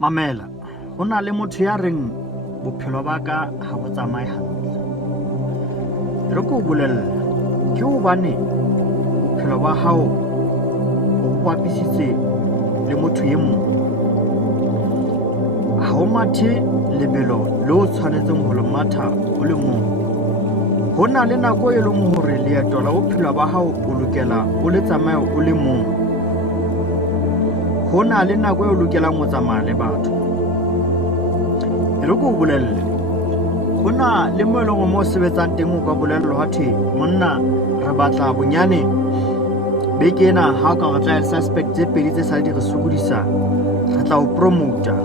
Mamela, ho na le motho ya reng bophelo ba ka ha bo tsamaye hantle. Re ko bolella ke hobane bophelo ba hao o bapisitse le motho e mong. Ha o mathe lebelo le o tshwanetseng ho le matha o le mong. Ho na le nako e leng hore leeto la bophelo ba hao o lokela o le tsamaye o le mong. Ho na le nako e o lokelang ho tsamaya le batho. Re ko bolelle ho na le mo e leng mo sebetsang teng o ka bolella ha the monna re batla bonyane beke ena ha ka re tla suspect tse pedi tse sa di re sokodisa re tla o promoter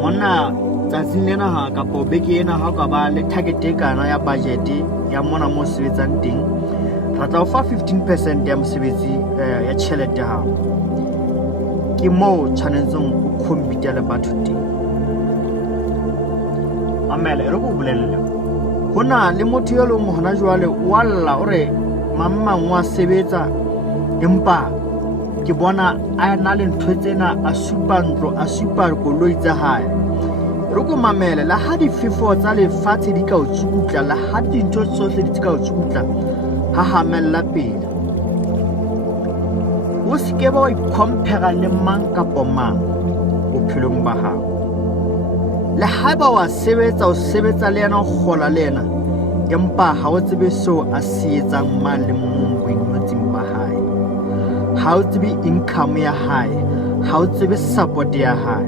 monna tsatsing lena ha kapo beke ena ha ka ba le target e kana ya budget ya mona mo sebetsang teng re tla o fa 15% ya mosebetsi ya tjhelete ha ke mo tshwanetseng o compete le batho teng. Mamela re go bolelle ho na le motho yo leng hona jwale wa lla ore mammang wa sebetsa empa ke bona a na le ntho tsena a supa ntlo a supa koloi tsa hae. Re go mamela la ha difefo tsa lefatshe di ka o tsukutla la ha dintho tsohle di ka o tsukutla ha hamella pele o se ke ba compare le mang kapo mang bophelong ba hao. Le haeba wa sebetsa o sebetsa le yena o kgola le yena empa ha o tsebe seo a se etsang mang le mong boingotsing ba hae, ha o tsebe income ya hae, ha o tsebe support ya hae,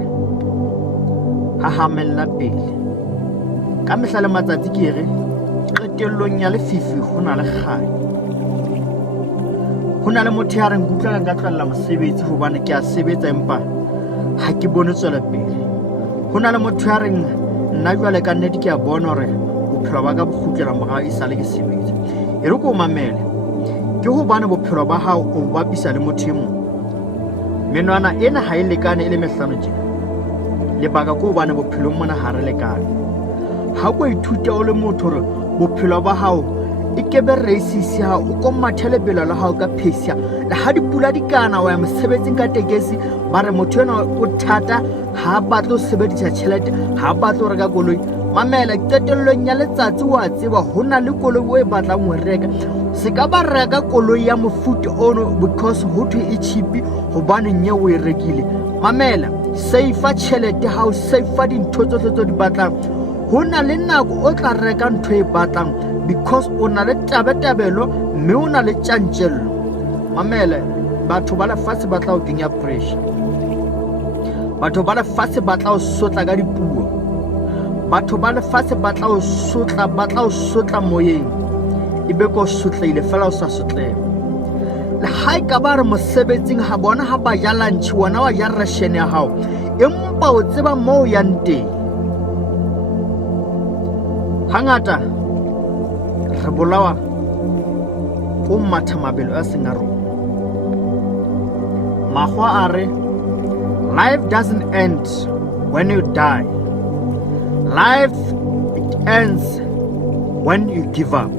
ha hamella pele ka mehla le matsatsi ke re qetellong ya lefifi ho na le kgae. Ho na le motho ya reng kutla nka tlalla mosebetsi hobane ke a sebetsa empa ha ke bone tswela pele. Ho na le motho ya reng nna jwale ka nnete ke a bona hore bophelo ba ka bo kgutlela morao esale ke sebetsa. E re ko mamele ke hobane bophelo ba hao o bapisa le motho e mong. Menwana ena ha e lekane e le mehlano tjena. Lebaka ke hobane bophelong mona ha re lekane. Ha ko ithuta o le motho hore bophelo ba hao e kebe racist ha o ko mathele pelo la hao ka phesia la ha dipula di kana wa mosebetsing ka tekesi ba re motho ena o thata ha batlo sebedisa tjhelete ha batlo reka koloi. Mamela qetellong ya letsatsi wa tseba hona le koloi o e batlang ho reka se ka ba reka koloi ya mofuta ono because ho thwe e cheap hobane nye o e rekile. Mamela save tjhelete ha o save dintho tsohle tse di batlang. Ho na le nako o tla reka ntho e batlang because o na le tabatabelo mme o na le tjantjello. Mamela batho ba lefatshe ba tla o kenya pressure, batho ba lefatshe ba tla o sotla ka dipuo, batho ba lefatshe ba tla o sotla moyeng ebe ko sotleile fela o sa sotlele. Le ha e ka ba re mosebetsing ha bona ha ba ja lunch wona wa ja ration ya hao empa o tseba moo yang teng. Hangata re bolawa ko matha mabelo a seng a rona. Mahwa a re life doesn't end when you die, life it ends when you give up.